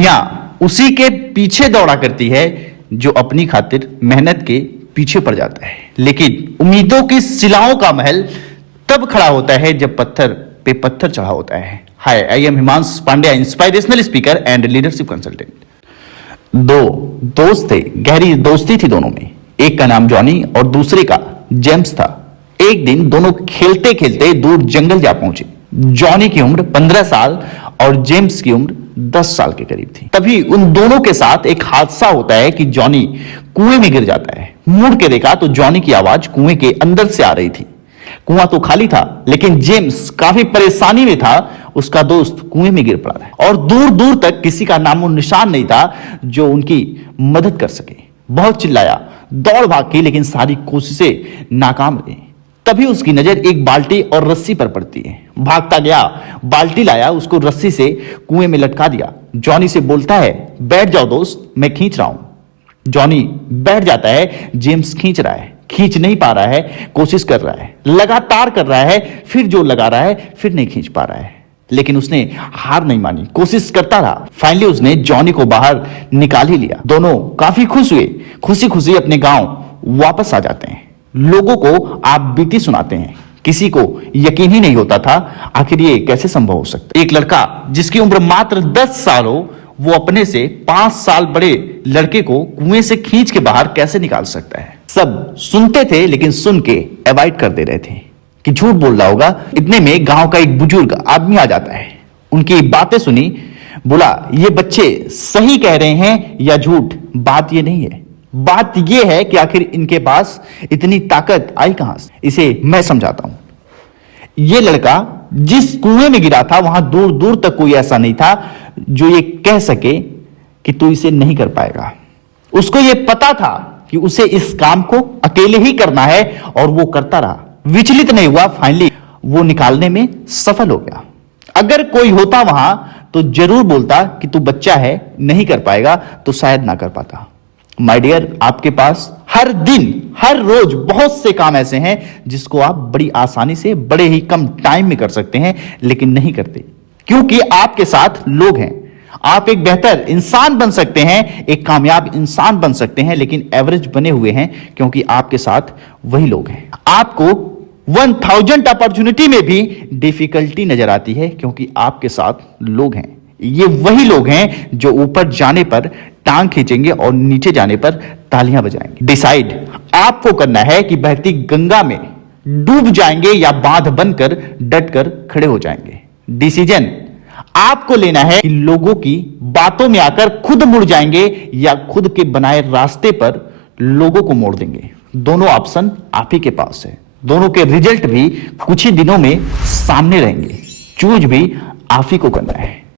दुनिया उसी के पीछे दौड़ा करती है जो अपनी खातिर मेहनत के पीछे पड़ जाता है। लेकिन उम्मीदों की शिलाओं का महल तब खड़ा होता है जब पत्थर पे पत्थर चढ़ा होता है। Hi, I am Himanshu Pandya, inspirational speaker and leadership consultant. दो दोस्त थे, गहरी दोस्ती थी दोनों में। एक का नाम जॉनी और दूसरे का जेम्स था। एक दिन दोनों खेलते खेलते दूर जंगल जा पहुंचे। जॉनी की उम्र 15 साल और जेम्स की उम्र 10 साल के करीब थी। तभी उन दोनों के साथ एक हादसा होता है कि जॉनी कुएं में गिर जाता है। मुड़ के देखा तो जॉनी की आवाज कुएं के अंदर से आ रही थी। कुआं तो खाली था, लेकिन जेम्स काफी परेशानी में था। उसका दोस्त कुएं में गिर पड़ा है और दूर दूर तक किसी का नामो निशान नहीं था जो उनकी मदद कर सके। बहुत चिल्लाया, दौड़ भाग की, लेकिन सारी कोशिशें नाकाम रही। तभी उसकी नजर एक बाल्टी और रस्सी पर पड़ती है। भागता गया, बाल्टी लाया, उसको रस्सी से कुएं में लटका दिया। जॉनी से बोलता है, बैठ जाओ दोस्त, मैं खींच रहा हूं। जॉनी बैठ जाता है। जेम्स खींच रहा है, खींच नहीं पा रहा है, कोशिश कर रहा है, लगातार कर रहा है, फिर जोर लगा रहा है, फिर नहीं खींच पा रहा है। लेकिन उसने हार नहीं मानी, कोशिश करता रहा। फाइनली उसने जॉनी को बाहर निकाल ही लिया। दोनों काफी खुश हुए, खुशी खुशी अपने गांव वापस आ जाते हैं। लोगों को आप बीती सुनाते हैं। किसी को यकीन ही नहीं होता था आखिर ये कैसे संभव हो सकता है। एक लड़का जिसकी उम्र मात्र 10 साल हो, वो अपने से 5 साल बड़े लड़के को कुएं से खींच के बाहर कैसे निकाल सकता है। सब सुनते थे, लेकिन सुन के अवॉइड कर दे रहे थे कि झूठ बोल रहा होगा। इतने में गांव का एक बुजुर्ग आदमी आ जाता है। उनकी बातें सुनी, बोला, ये बच्चे सही कह रहे हैं या झूठ, बात ये नहीं है। बात यह है कि आखिर इनके पास इतनी ताकत आई कहां से। इसे मैं समझाता हूं। यह लड़का जिस कुएं में गिरा था, वहां दूर दूर तक कोई ऐसा नहीं था जो ये कह सके कि तू इसे नहीं कर पाएगा। उसको यह पता था कि उसे इस काम को अकेले ही करना है और वो करता रहा, विचलित नहीं हुआ। फाइनली वो निकालने में सफल हो गया। अगर कोई होता वहां तो जरूर बोलता कि तू बच्चा है, नहीं कर पाएगा, तो शायद ना कर पाता। माय डियर, आपके पास हर दिन हर रोज बहुत से काम ऐसे हैं जिसको आप बड़ी आसानी से बड़े ही कम टाइम में कर सकते हैं, लेकिन नहीं करते क्योंकि आपके साथ लोग हैं। आप एक बेहतर इंसान बन सकते हैं, एक कामयाब इंसान बन सकते हैं, लेकिन एवरेज बने हुए हैं क्योंकि आपके साथ वही लोग हैं। आपको 1000 अपॉर्चुनिटी में भी डिफिकल्टी नजर आती है क्योंकि आपके साथ लोग हैं। ये वही लोग हैं जो ऊपर जाने पर टांग खींचेंगे और नीचे जाने पर तालियां बजाएंगे। डिसाइड आपको करना है कि बहती गंगा में डूब जाएंगे या बांध बनकर डटकर खड़े हो जाएंगे। डिसीजन आपको लेना है कि लोगों की बातों में आकर खुद मुड़ जाएंगे या खुद के बनाए रास्ते पर लोगों को मोड़ देंगे। दोनों ऑप्शन आप ही के पास है। दोनों के रिजल्ट भी कुछ ही दिनों में सामने रहेंगे। चूज भी आप ही को करना है।